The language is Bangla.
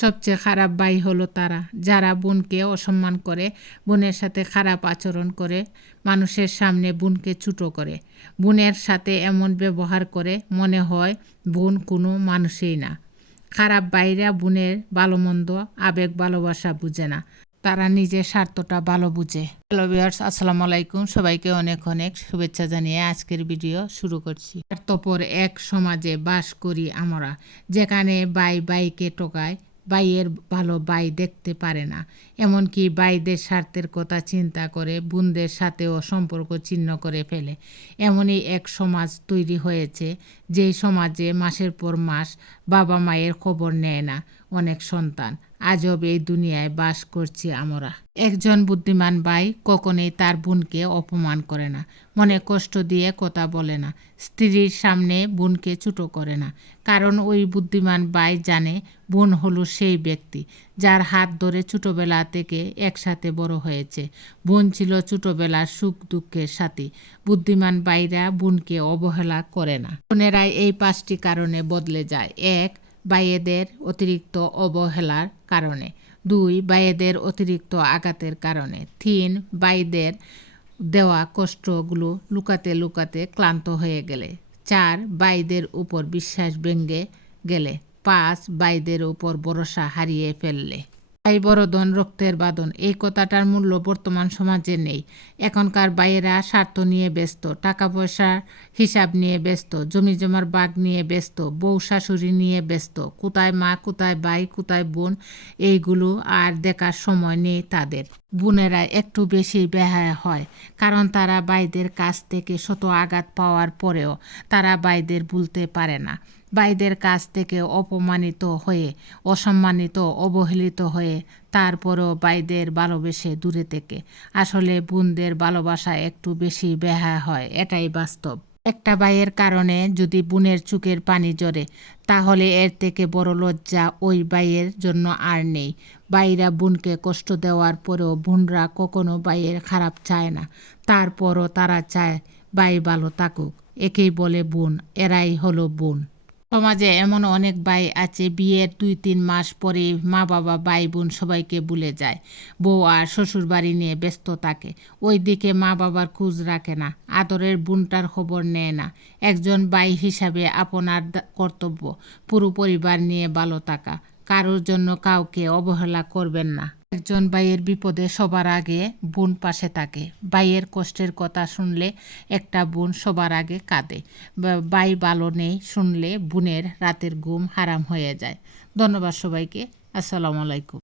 সবচেয়ে খারাপ ভাই হলো তারা। যারা বোনকে অসম্মান করে, বোনের সাথে খারাপ আচরণ করে, মানুষের সামনে বোনকে ছুটো করে। বোনের সাথে এমন ব্যবহার করে, মনে হয় বোন কোনো মানুষই না। খারাপ বাইরা বোনের ভালো মন্দ, আবেগ, ভালোবাসা বুঝে না। তারা নিজের স্বার্থটা ভালো বুঝে। হ্যালো ভিউয়ার্স, আসসালামু আলাইকুম। সবাইকে অনেক অনেক শুভেচ্ছা জানিয়ে আজকের ভিডিও শুরু করছি। স্বার্থপর এক সমাজে বাস করি আমরা, যেখানে বাই বাইকে টোকায় বাইয়ের ভালো বাই দেখতে পারে না। এমনকি বাইদের স্বার্থের কথা চিন্তা করে বোনদের সাথেও সম্পর্ক ছিন্ন করে ফেলে। এমনই এক সমাজ তৈরি হয়েছে, যেই সমাজে মাসের পর মাস বাবা মায়ের খবর নেয় না অনেক সন্তান। আজব এই দুনিয়ায় বাস করছি আমরা। একজন বুদ্ধিমান ভাই কখনোই তার বোনকে অপমান করে না, মনে কষ্ট দিয়ে কথা বলে না, স্ত্রীর সামনে বোনকে ছুটো করে না। কারণ ওই বুদ্ধিমান ভাই জানে বোন হলো সেই ব্যক্তি যার হাত ধরে ছোটোবেলা থেকে একসাথে বড় হয়েছে। বোন ছিল ছোটোবেলার সুখ দুঃখের সাথী, বুদ্ধিমান বাইরা বোনকে অবহেলা করে না। বোনেরাই এই পাঁচটি কারণে বদলে যায়। এক বাইয়েদের অতিরিক্ত অবহেলার কারণে। দুই, বায়েদের অতিরিক্ত আঘাতের কারণে। তিন বাইদের দেওয়া কষ্টগুলো লুকাতে লুকাতে ক্লান্ত হয়ে গেলে। চার বাইদের উপর বিশ্বাস ভেঙে গেলে। পাঁচ বাইদের উপর ভরসা হারিয়ে ফেললে। ভাই বড় ধন, রক্তের বাঁধন, এই কথাটার মূল্য বর্তমান সমাজে নেই। এখনকার বাইরা স্বার্থ নিয়ে ব্যস্ত টাকা পয়সা হিসাব নিয়ে ব্যস্ত জমি জমার বাঘ নিয়ে ব্যস্ত, বউ, শাশুড়ি নিয়ে ব্যস্ত, কোথায় মা, কোথায় ভাই, কোথায় বোন, এইগুলো আর দেখার সময় নেই তাদের। বোনেরা একটু বেশি বেহায়া হয়, কারণ তারা বাইদের কাছ থেকে শত আঘাত পাওয়ার পরেও তারা বাইদের ভুলতে পারে না। ভাইদের কাছ থেকে অপমানিত হয়ে, অসম্মানিত, অবহেলিত হয়ে তারপরও বাইদের ভালোবেসে দূরে থেকে। আসলে বোনদের ভালোবাসা একটু বেশি বেহা হয়, এটাই বাস্তব। একটা বাইয়ের কারণে যদি বোনের চুকের পানি জরে তাহলে এর থেকে বড় লজ্জা ওই বাইয়ের জন্য আর নেই। ভাইরা বোনকে কষ্ট দেওয়ার পরেও বোনরা কখনো ভাইয়ের খারাপ চায় না। তারপরও তারা চায়, ভাই ভালো থাকুক। একেই বলে বোন, এরাই হলো বোন। সমাজে এমন অনেক ভাই আছে, বিয়ের দুই তিন মাস পরে মা বাবা ভাই বোন সবাইকে ভুলে যায়। বউ আর শ্বশুর বাড়ি নিয়ে ব্যস্ত থাকে। ওই দিকে মা বাবার খোঁজ রাখে না, আদরের বোনটার খবর নেয় না। একজন ভাই হিসাবে আপনার কর্তব্য, পুরো পরিবার নিয়ে ভালো থাকা। কারোর জন্য কাউকে অবহেলা করবেন না। একজন ভাইয়ের বিপদে সবার আগে বোন পাশে থাকে। ভাইয়ের কষ্টের কথা শুনলে একটা বোন সবার আগে কাঁদে। ভাই ভালো নেই শুনলে বোনের রাতের ঘুম হারাম হয়ে যায়। ধন্যবাদ সবাইকে। আসসালামু আলাইকুম।